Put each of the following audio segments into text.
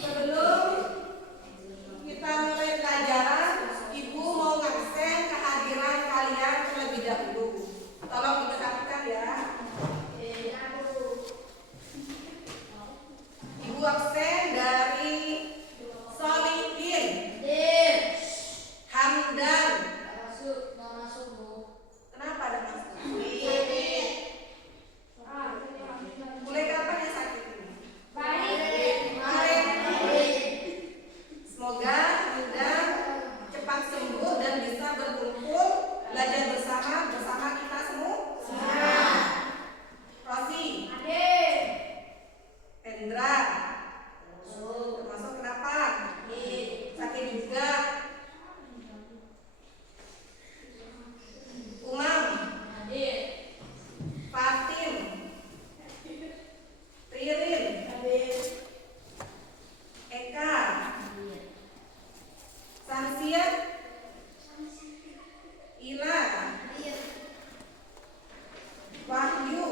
Sebelum kita mulai pelajaran, Ibu mau ngabsen kehadiran kalian terlebih dahulu. Tolong diperhatikan ya. Ibu absen dari Solihin, Hamdan. Kenapa ada masuk? Mulai kapan ya sakit ini? Kemarin. Semoga Hamdan cepat sembuh dan bisa berkumpul belajar bersama kita semua. Rosi, Hendra, termasuk kenapa? Sakit juga. Umam, Fatim, Ririn, Eka, Samsia, Ila, Wahyu.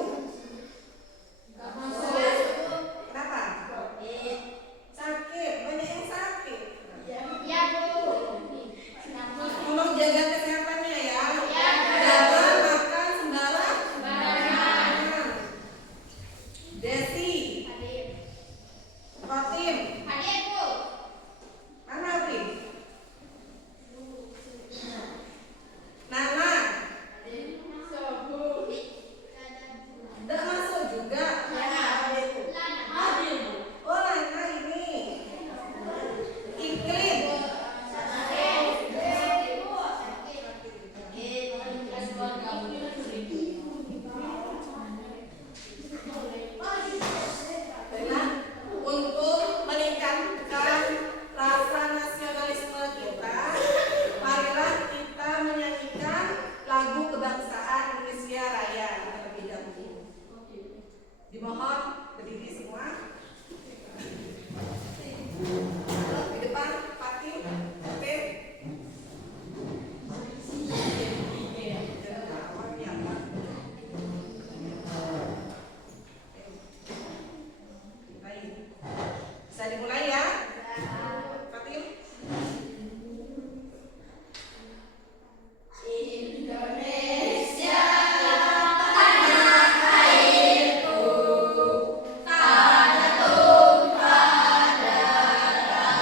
Kenapa? Sakit, banyak yang sakit. Tolong jaga kesehatannya ya. Jangan makan sembarangan. Desi, Fatim, mana Fatim? Nana, tidak masuk juga. Oh, Nana ini. Iklim, untuk meningkatkan rasa nasionalisme kita, marilah kita menyanyikan lagu kebangsaan Indonesia Raya terlebih dahulu. Dimohon berdiri semua. Di depan Fatim, Fatim. Baik. Bisa dimulai ya, Fatim. Tanah tumpah darah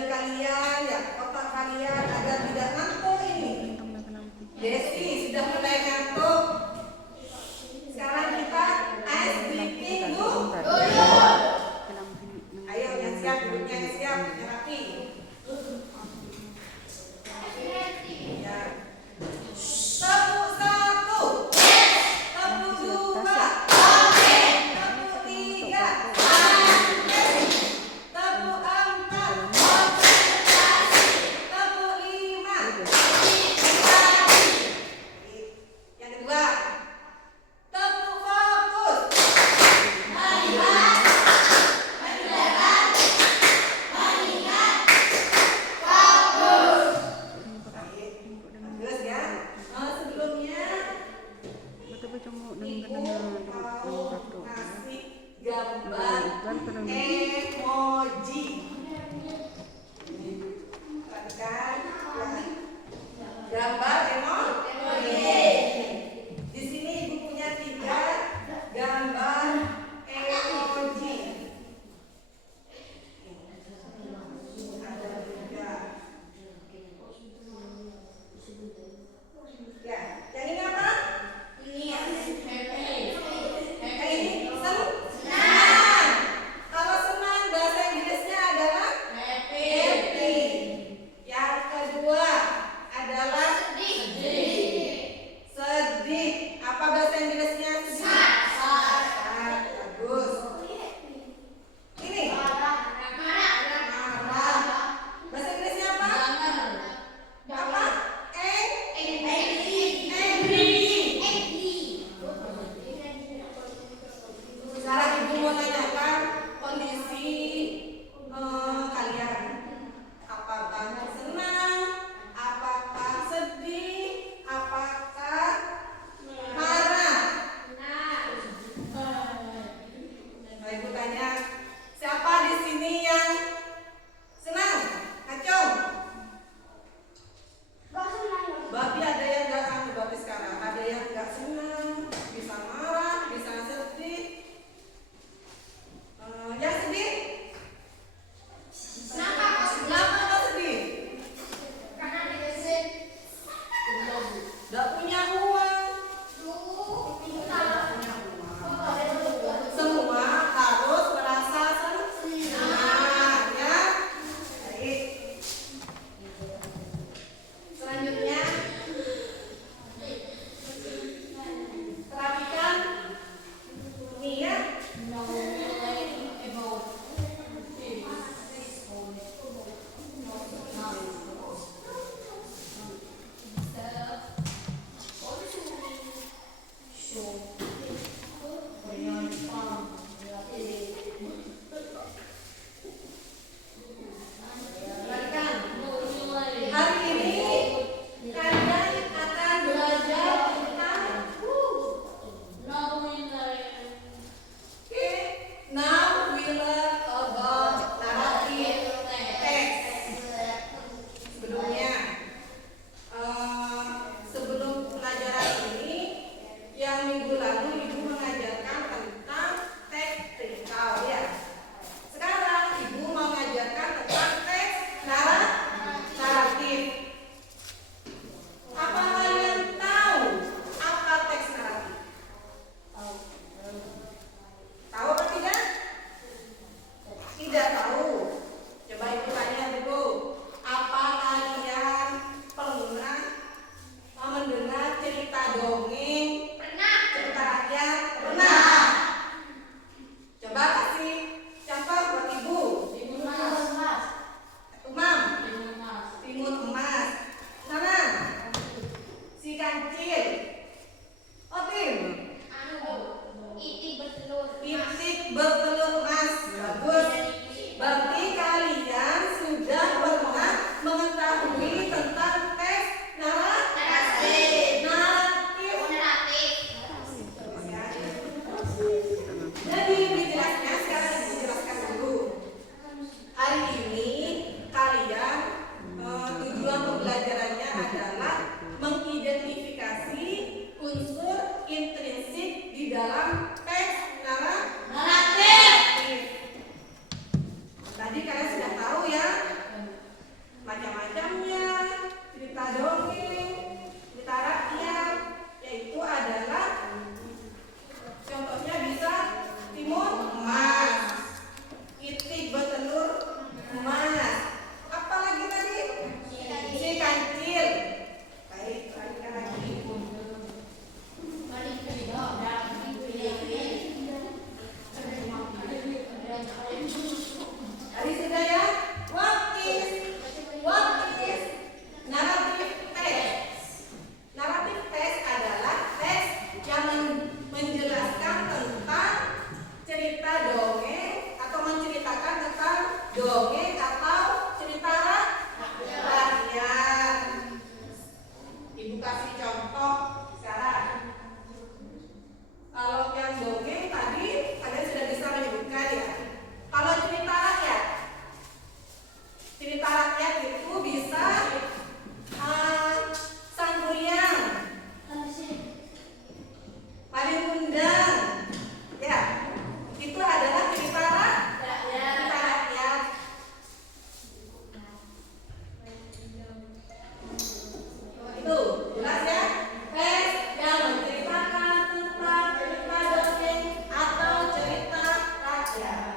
badan kalian, ya otak kalian agar tidak ngantuk ini. Desi sudah mulai ngantuk. Sekarang kita ice breathing dulu. Ayo yang siap, duduknya yang siap, yang rapi. Ya. Tepuk 1, tepuk 2, tepuk 3, tepuk 4, tepuk 5. Yang rakyat itu bisa sangguriang, paling undang, ya itu adalah cerita rakyat. Itu jelas ya. Teks yang menceritakan tentang cerita dongeng atau cerita rakyat.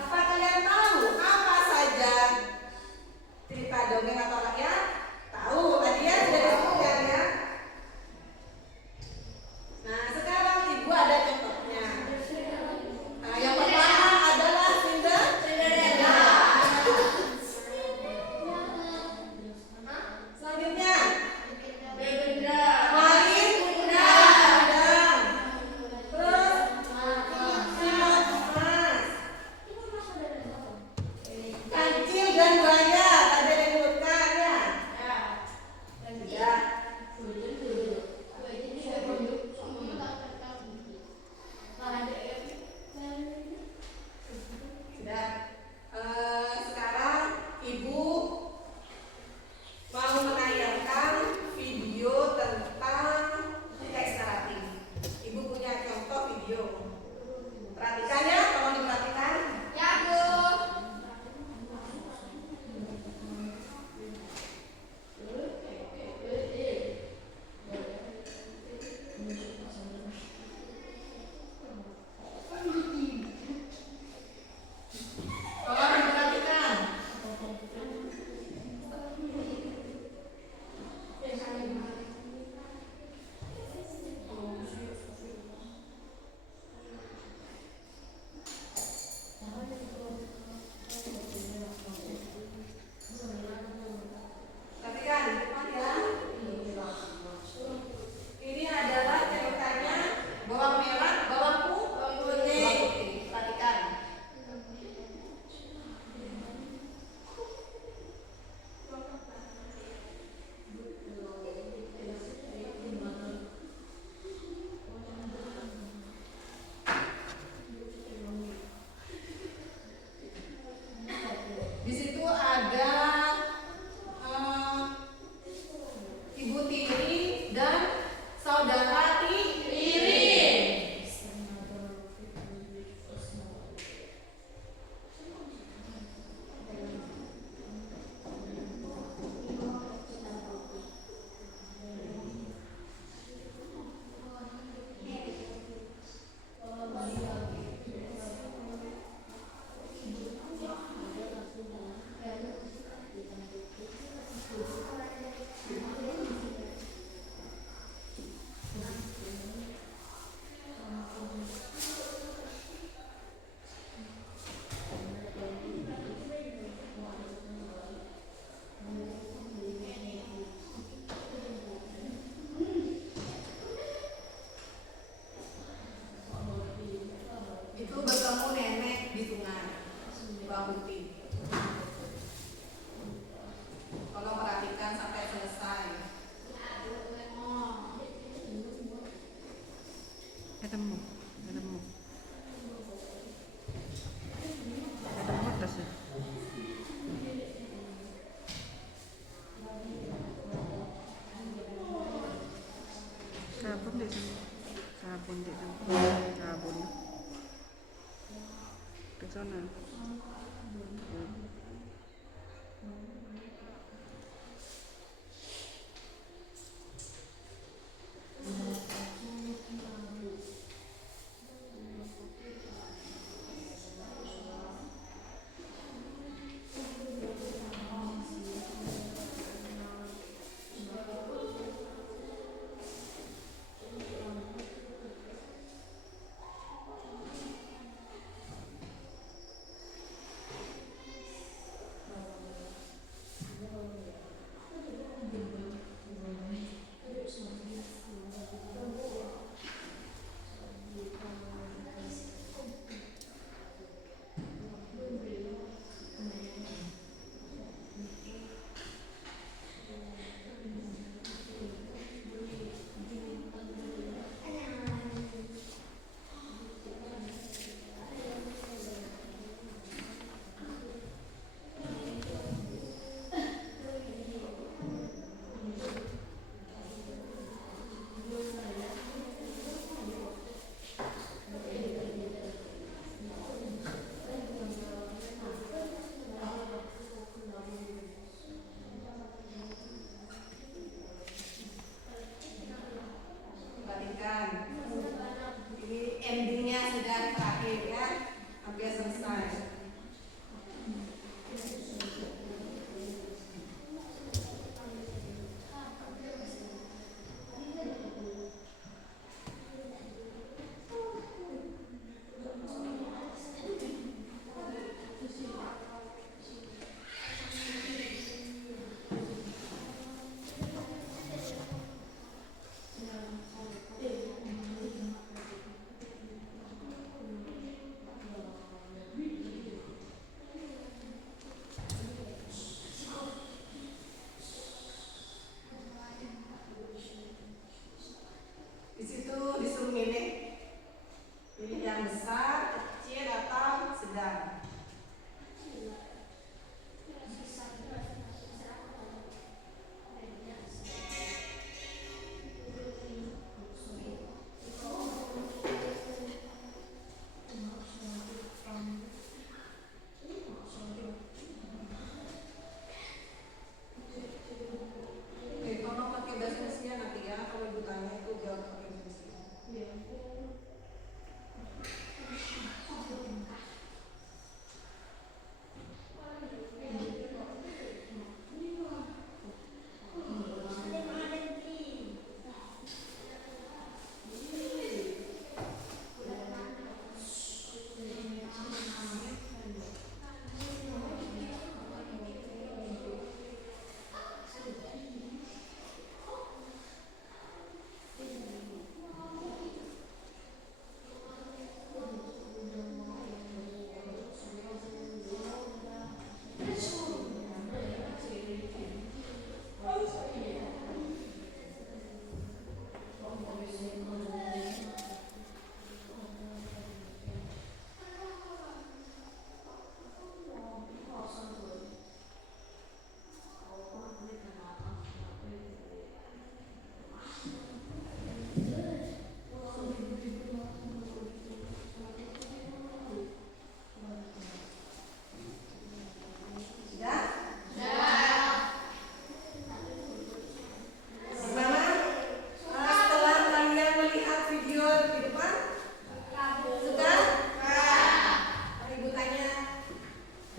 Apa kalian tahu apa saja cerita dongeng atau rakyat? Tahu tadi ya sudah disebutkan ya. Nah sekarang ibu ada contohnya. Nah yang pertama adalah Cinderella. Selanjutnya Malin Kundang. Terus Simon Mas, Kancil dan Buaya tadi disebutkan ya. Sudah. Sekarang ibu mau menayangkan video tentang teks naratif. Ibu punya contoh video. Perhatikan ya, tolong diperhatikan. Ya, Bu. Tolong diperhatikan. Perhatikan, depan ya. Ini adalah ceritanya bawang merah, bawang putih. Perhatikan. Di situ ada Ibu Tiri dan Saudara Tirin. Itu bertemu nenek di sungai bawang putih. Tolong perhatikan sampai selesai. Ketemu tas ya. Sabun di sana. Sabun. Ke sana.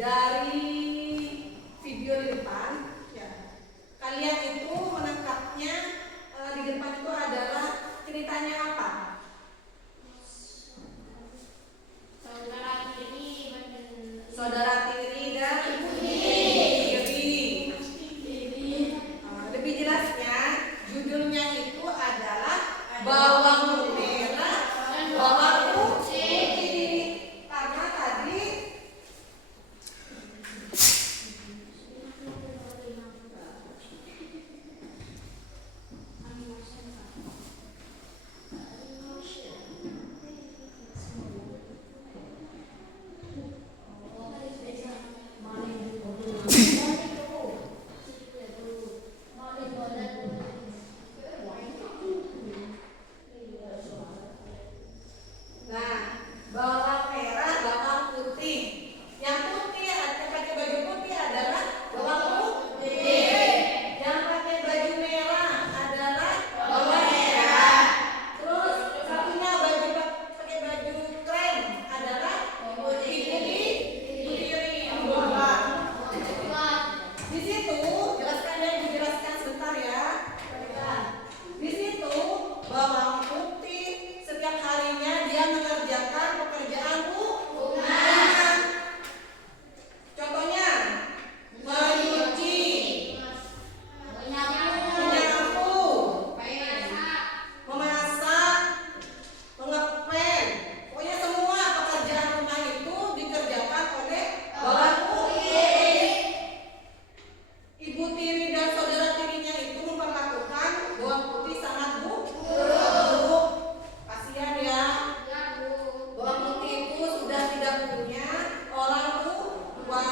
dari video di depan, ya, kalian itu menangkapnya di depan itu adalah ceritanya apa? Saudara tiri dan tiri. Lebih jelasnya, judulnya itu adalah bawang merah, bawang putih. Karena tadi bawang merah, bawang putih. Yang putih yang pakai baju putih adalah bawang putih. Yang pakai baju merah adalah bawang merah. Terus satunya pakai baju krem adalah putih. Di situ dijelaskan sebentar ya. Di situ bawang putih setiap harinya dia mengerjakan pekerjaan rumah. Contohnya menyuci, menyapu, memasak, mengepel. Pokoknya semua pekerjaan rumah itu dikerjakan oleh bawang putih. Ibu tiri dan saudara tirinya itu memperlakukan bawang putih sangat buruk. Kasihan ya. Bawang putih itu sudah tidak punya orang tua.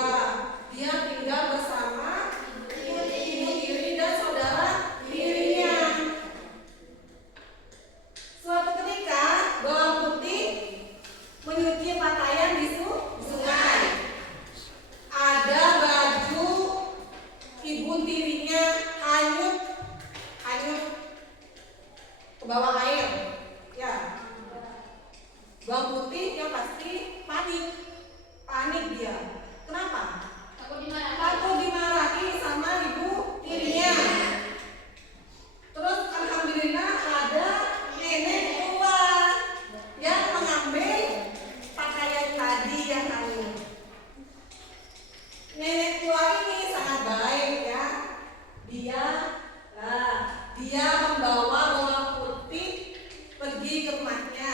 Dia tinggal bersama ibu tiri dan saudara tirinya. Suatu ketika bawang putih menyuci pakaian di sungai. Ada baju ibu tirinya hanyut ke bawah air. Ya. Bawang putih yang pasti panik dia. Kenapa? Takut dimarahi sama ibu tirinya. Terus alhamdulillah ada nenek tua yang mengambil pakaian tadi yang hanyut. Nenek tua ini sangat baik ya. Dia membawa bawang putih pergi ke rumahnya.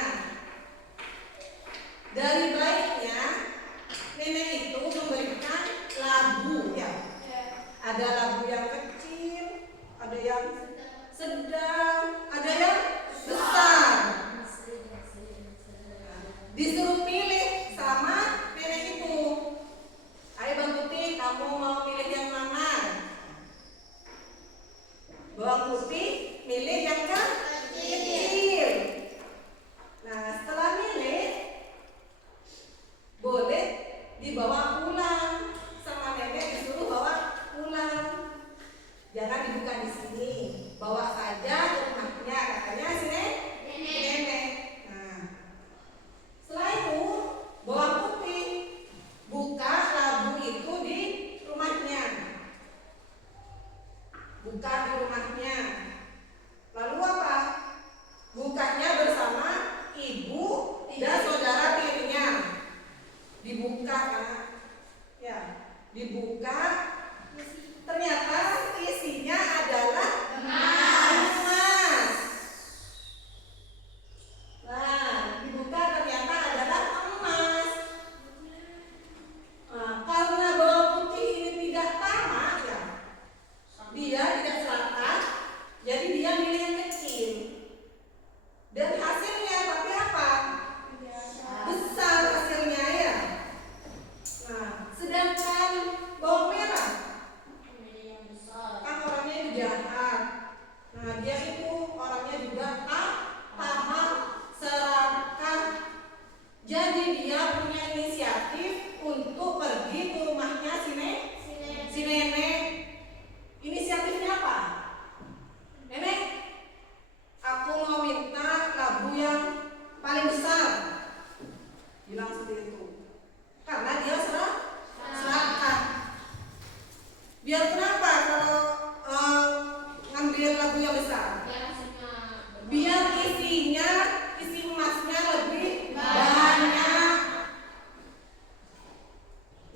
Dari baiknya nenek itu memberikan labu ya. Ada labu yang kecil, ada yang sedang, ada yang besar. Disuruh pilih sama nenek itu. Ayo Bang Putih, kamu mau pilih yang mana? Bawang putih milih yang kecil. Nah, setelah milih, boleh dibawa pulang. Sama nenek disuruh bawa pulang. Jangan dibuka di sini. Bawa saja ke rumahnya, katanya si nenek. Nah, setelah itu bawang putih buka labu itu di rumahnya. Lalu apa? Bukanya bersama ibu dan saudara tirinya. Dibuka kan? Ya, dibuka. Ternyata isinya adalah emas. Nah, dibuka ternyata adalah emas. Karena bawang putih ini tidak tamak ya, dia tidak serakah, jadi dia milih yang kecil. Dan hasilnya tapi apa? Besar hasilnya ya. Nah, sedangkan bawang merah kan orangnya itu jahat.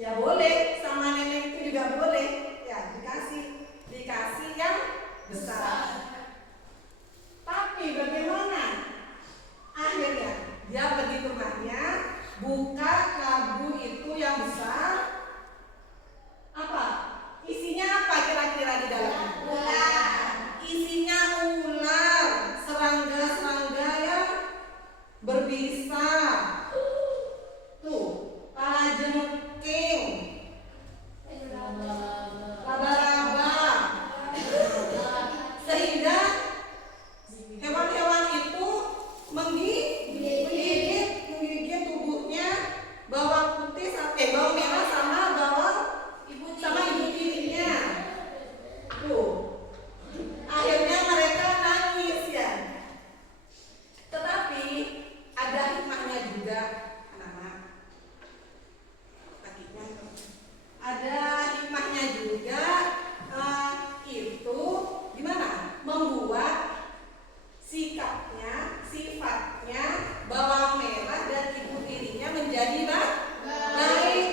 Ya boleh, sama nenek itu juga boleh. Ya dikasih yang besar. Tapi bagaimana? Akhirnya dia pergi ke rumahnya, buka labu itu yang besar. Apa? Isinya apa kira-kira di dalamnya? Ular. Isinya ular, serangga-serangga yang berbisa. Tuh, kalajengking, laba-laba. Sehingga hewan-hewan itu menggigit tubuhnya bawang putih bawang merah sama bawang ibu tirinya. Tuh. Akhirnya mereka nangis ya. Tetapi ada hikmahnya juga, anak-anak. Ada hikmahnya juga, itu gimana? Membuat sifatnya bawang merah dan ibu tirinya menjadi baik.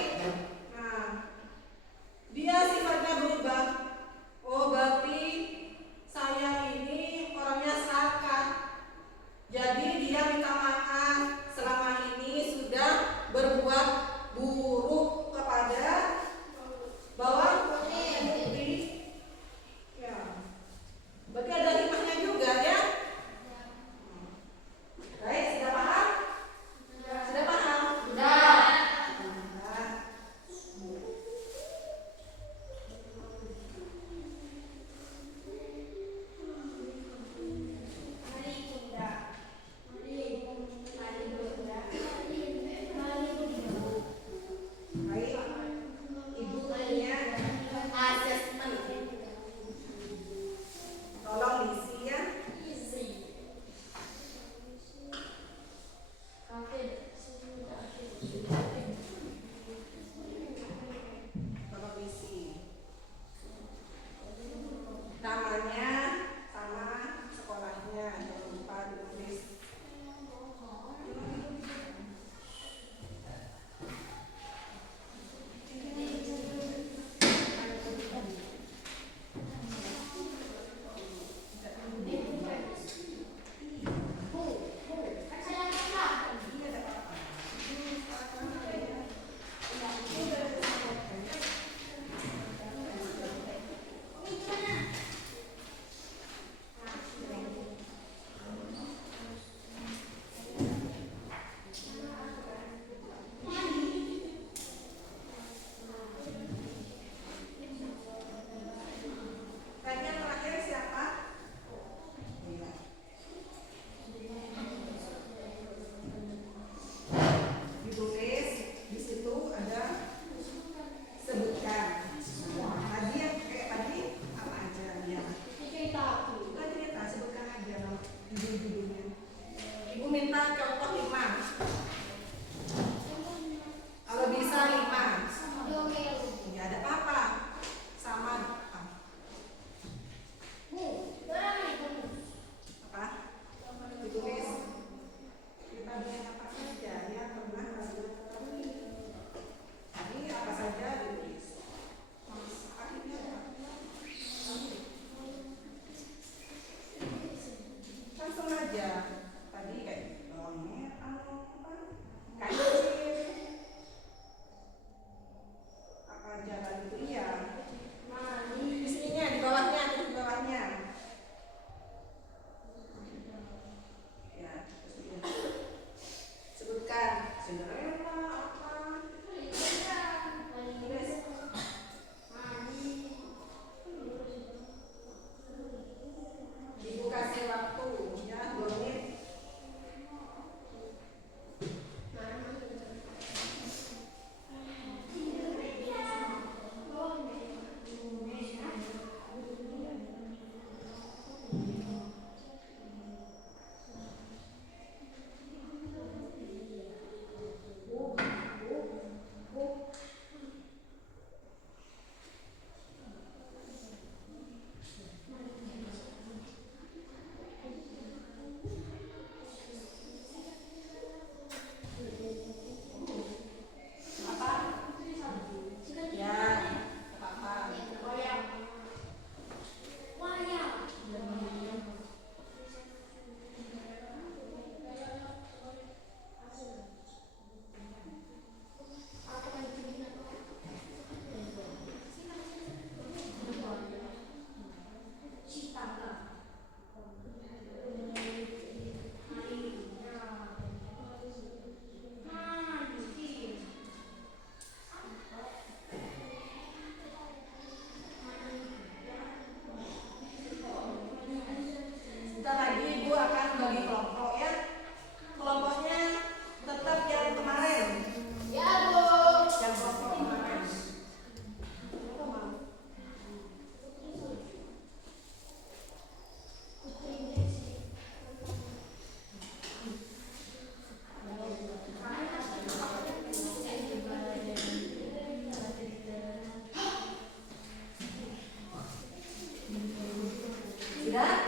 Sudah?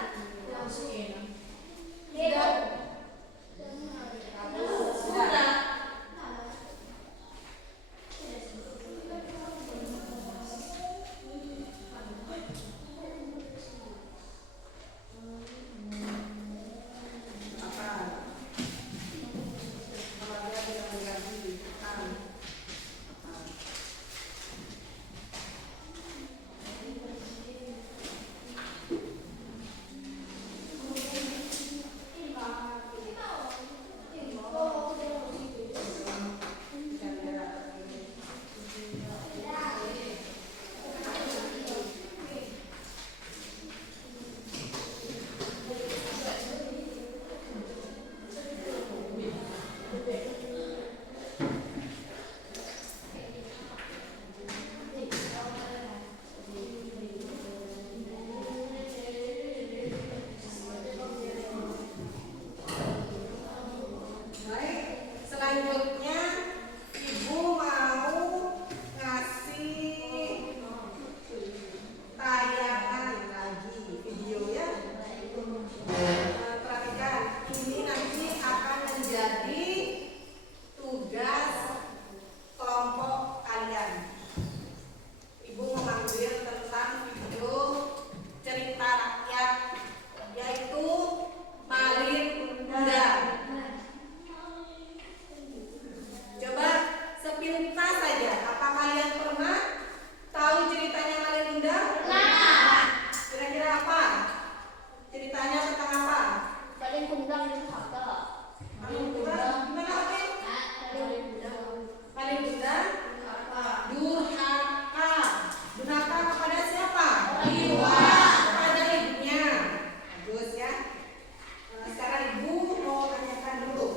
Tidak. Sudah. Selanjutnya ibu mau ngasih tayangan lagi video ya. Perhatikan, ini nanti akan menjadi tugas kelompok kalian. Ibu mengambil tentang video cerita rakyat, yaitu Malin Kundang. Coba sepintas saja, apa kalian pernah tahu ceritanya Malin Kundang? Kira-kira apa? Ceritanya tentang apa? Malin Kundang durhaka. Malin Kundang gimana Oke? Malin Kundang durhaka. Durhaka kepada siapa? Kepada ibunya. Bagus ya. Sekarang ibu mau tanyakan dulu.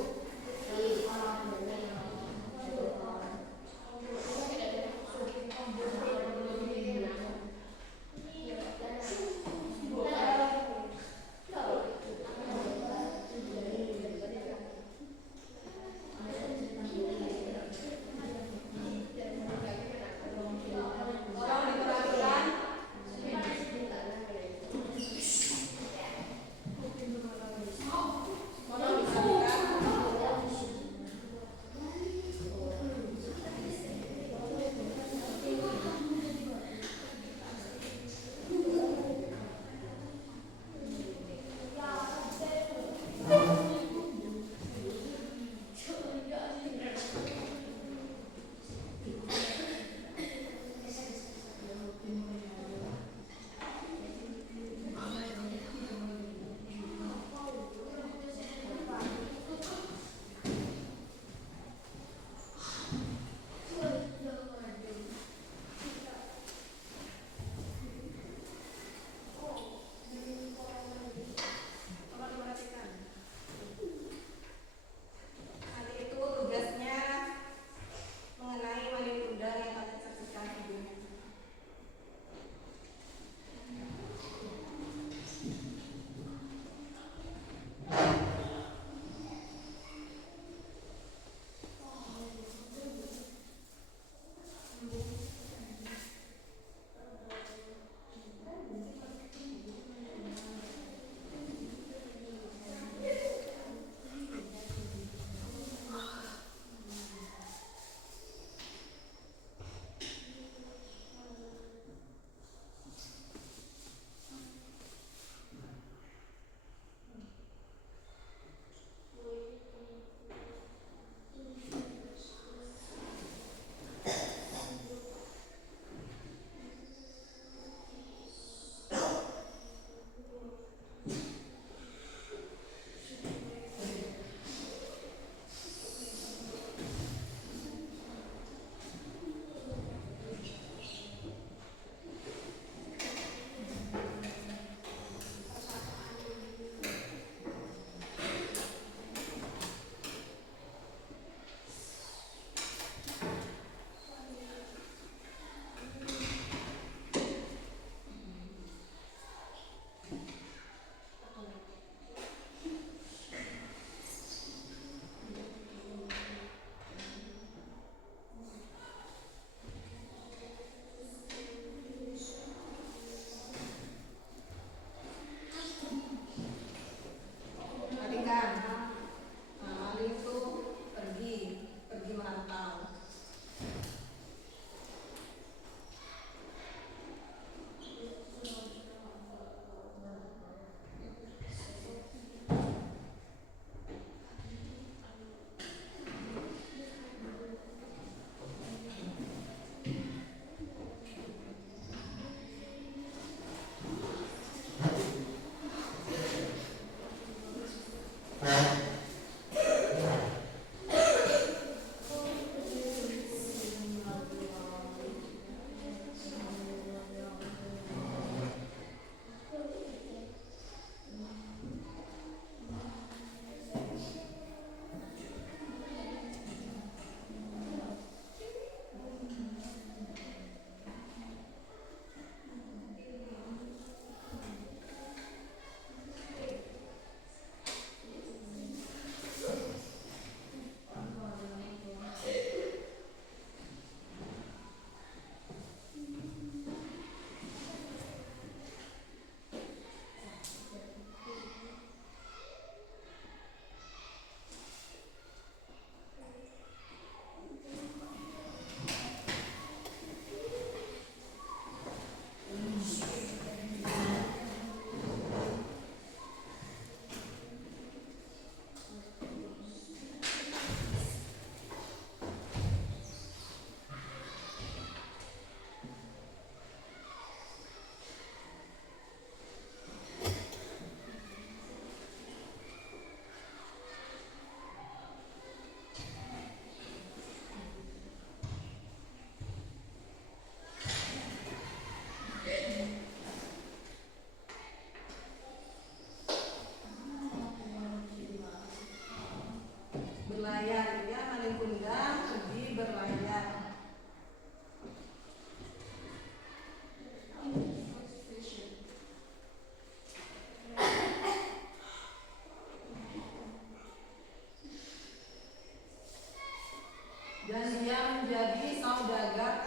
saudagar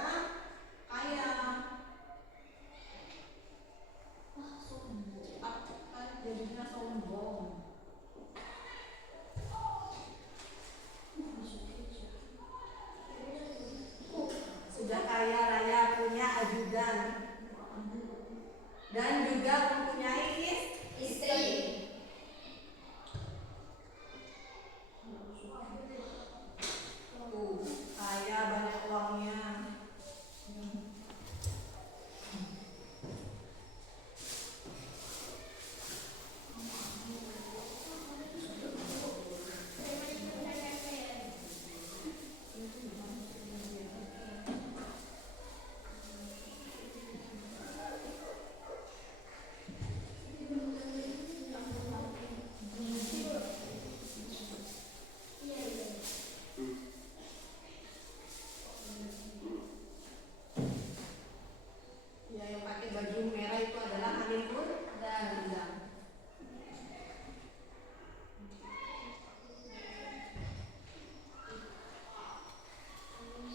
kaya. Kan jadinya sombong. Sudah kaya raya punya ajudan dan juga mempunyai istri. Tuh, kaya banyak uangnya. Ya, yang pakai baju merah itu adalah Hanifur dan Undang.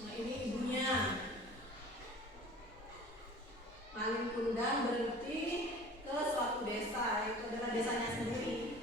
Nah, ini ibunya. Malin Kundang berhenti ke suatu desa, itu adalah desanya sendiri.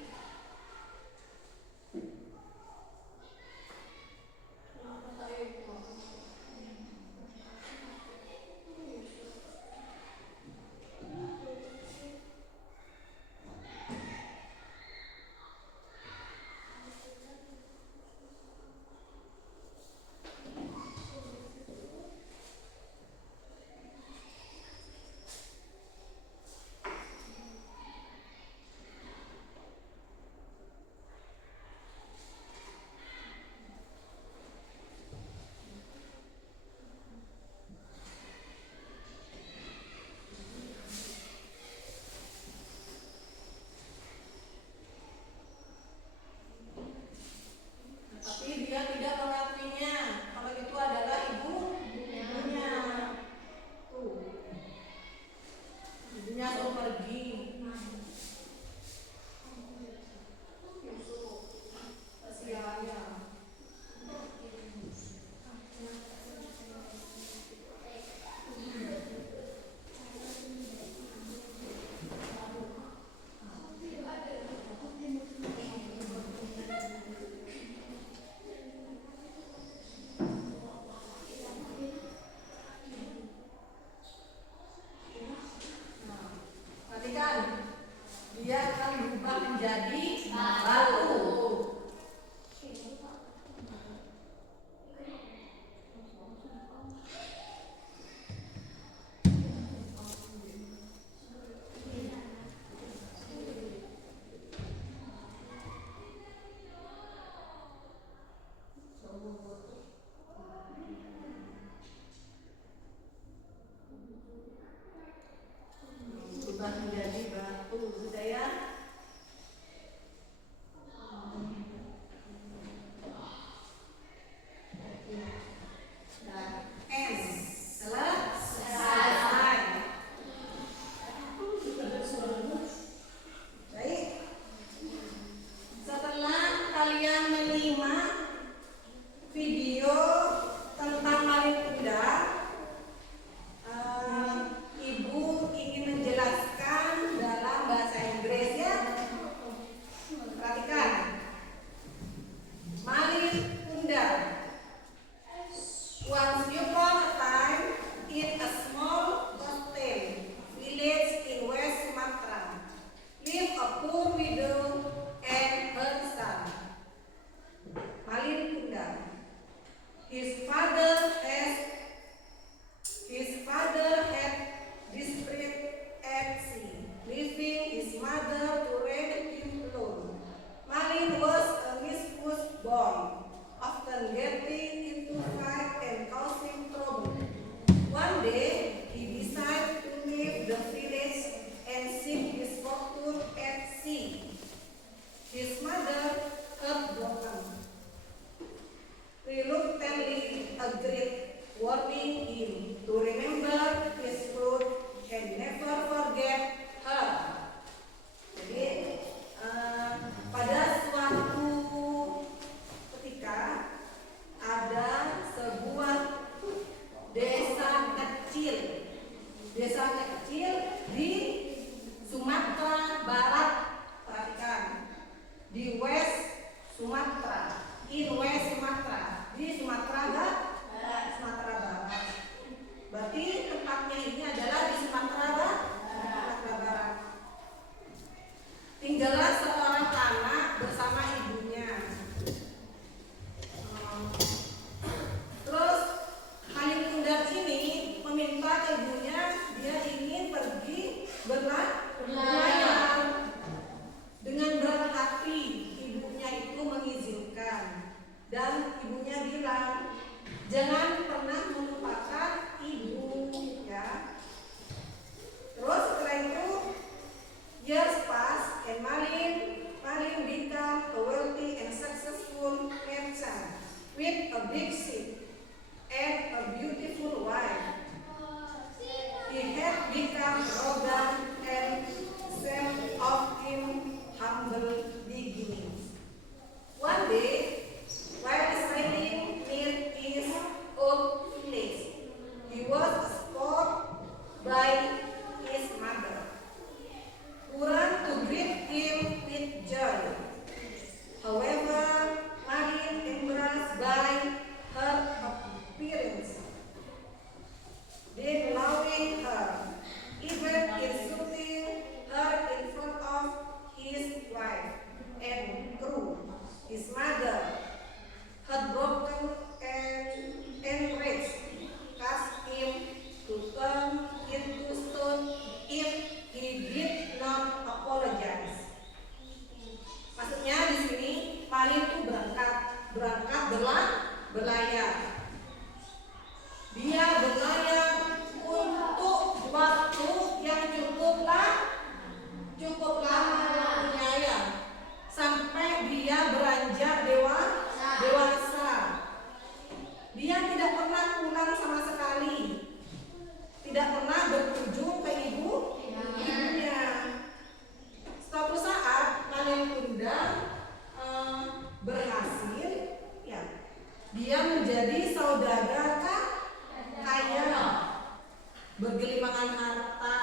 bergelimangan harta,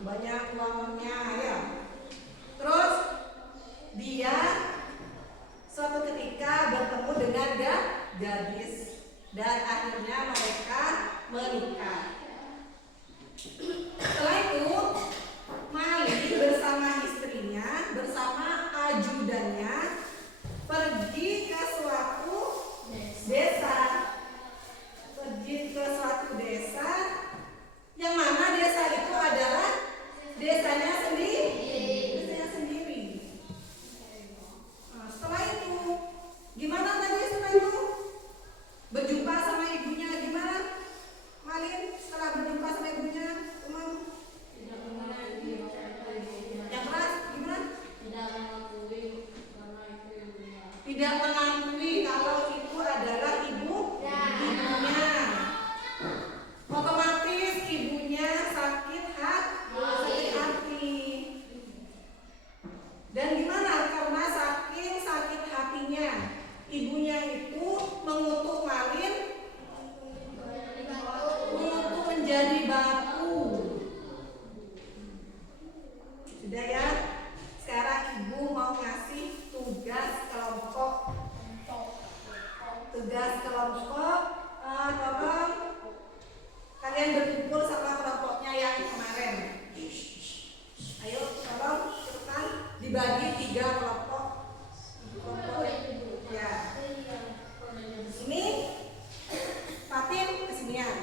banyak uangnya ya. Terus dia suatu ketika bertemu dengan gadis dan akhirnya mereka menikah. Setelah itu Malik bersama istrinya, bersama ajudannya pergi ke suatu desa. Pergi ke suatu desa, yang mana desa itu adalah desanya sendiri. Nah, setelah itu gimana tadi setelah itu? Berjumpa sama ibunya gimana? Malin setelah berjumpa sama ibunya, Umam? Yang keras gimana? Tidak mengakui kalau itu adalah ibunya. Otomatis ibunya sakit hati. Dan gimana? Karena saking sakit hatinya, ibunya itu mengutuk Malin untuk menjadi batu. Sudah ya. Sekarang ibu mau ngasih tugas kelompok. Tolong kalian berkumpul sama kelompoknya yang kemarin. Ayo tolong cepetan dibagi 3 kelompok. Ya. Ini Fatin kesinian.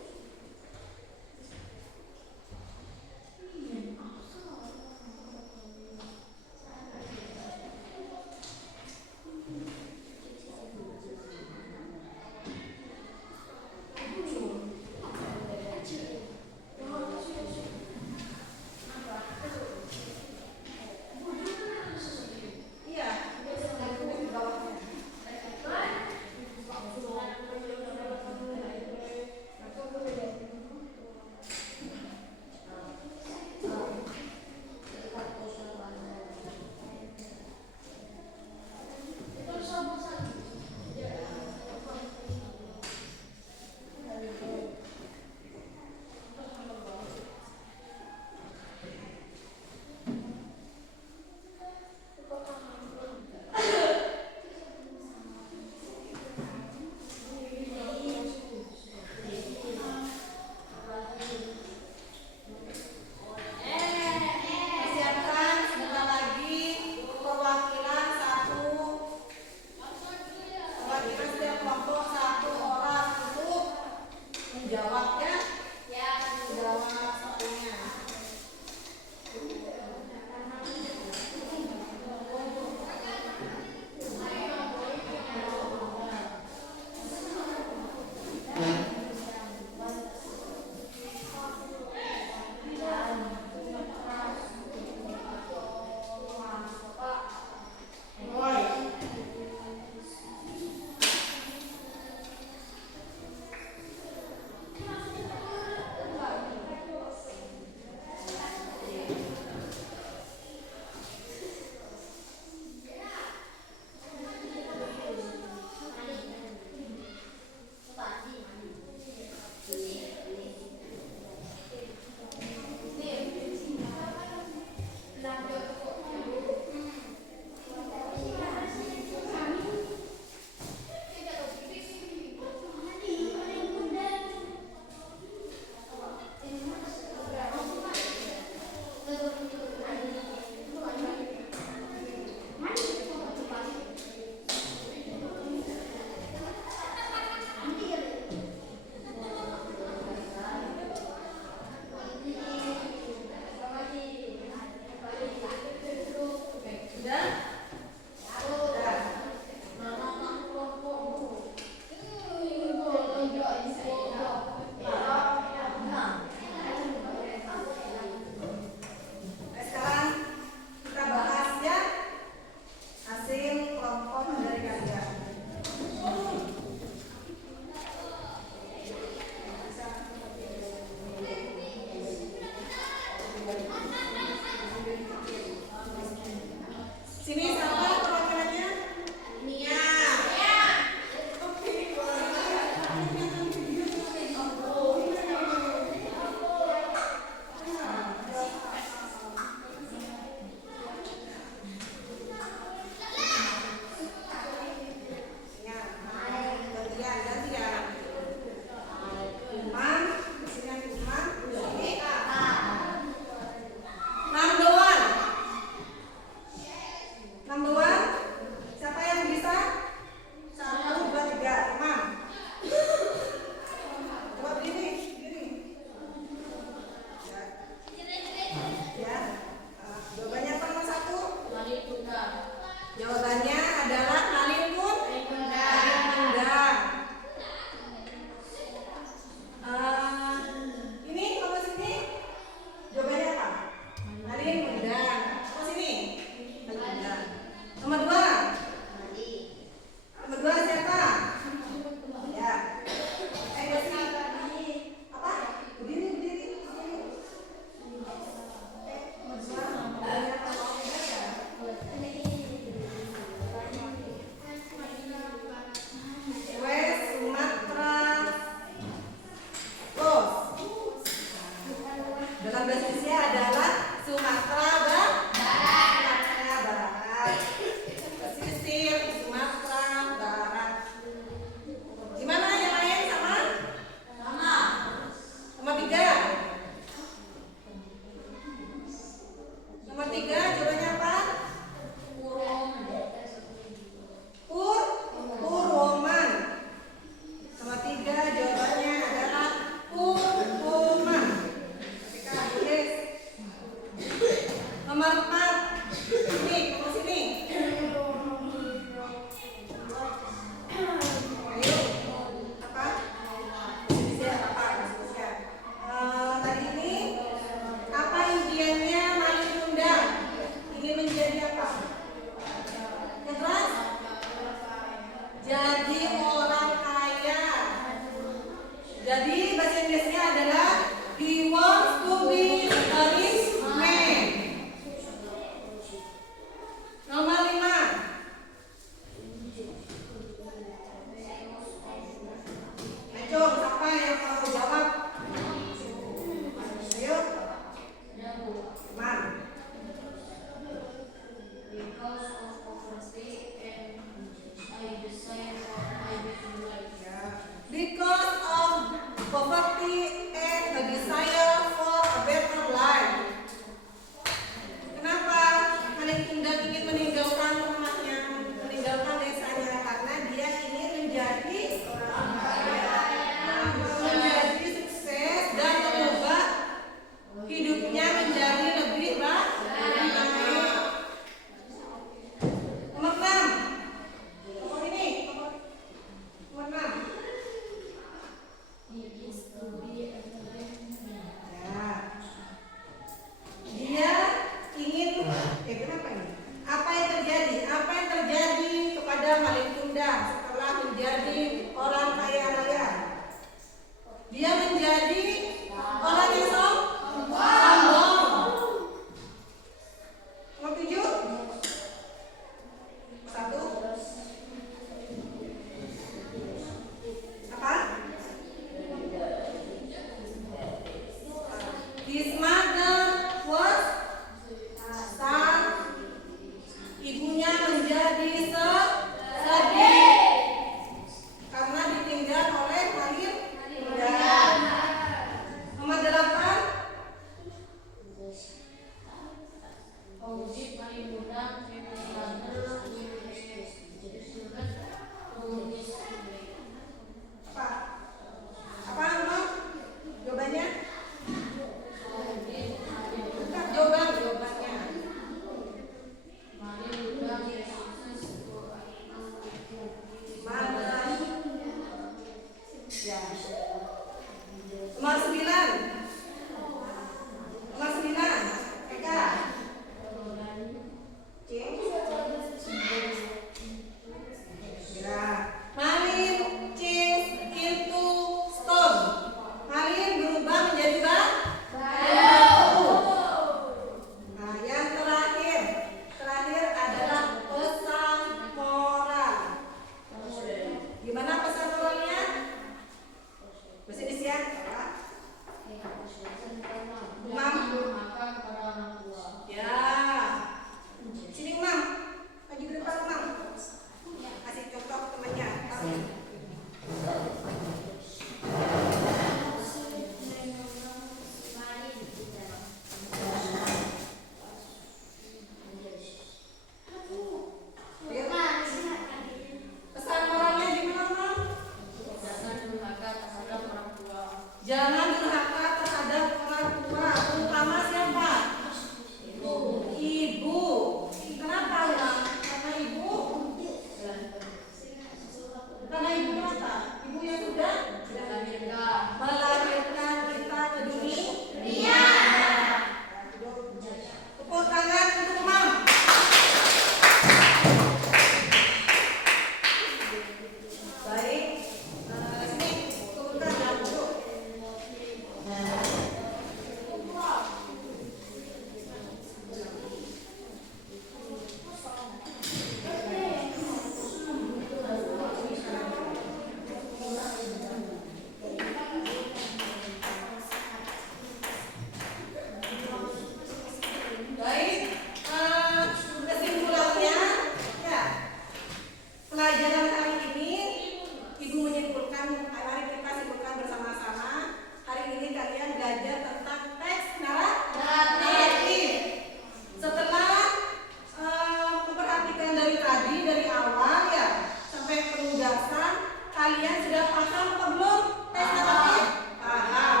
kalian sudah paham atau belum teks naratif? Paham.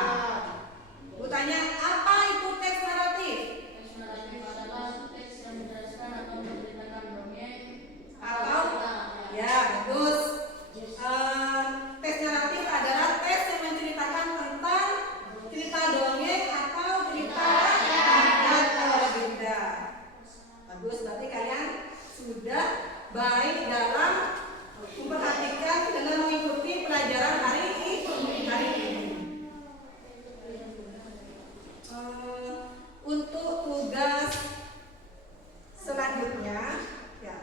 Bu tanya, apa itu teks naratif? Teks naratif adalah teks yang menjelaskan atau menceritakan dongeng Atau ya bagus. Teks naratif adalah teks yang menceritakan tentang cerita dongeng atau cerita atau legenda. Bagus, berarti kalian sudah baik dalam memperhatikan dengan mengikuti pelajaran hari ini. Untuk tugas selanjutnya, ya,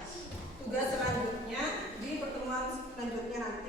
tugas selanjutnya di pertemuan selanjutnya nanti.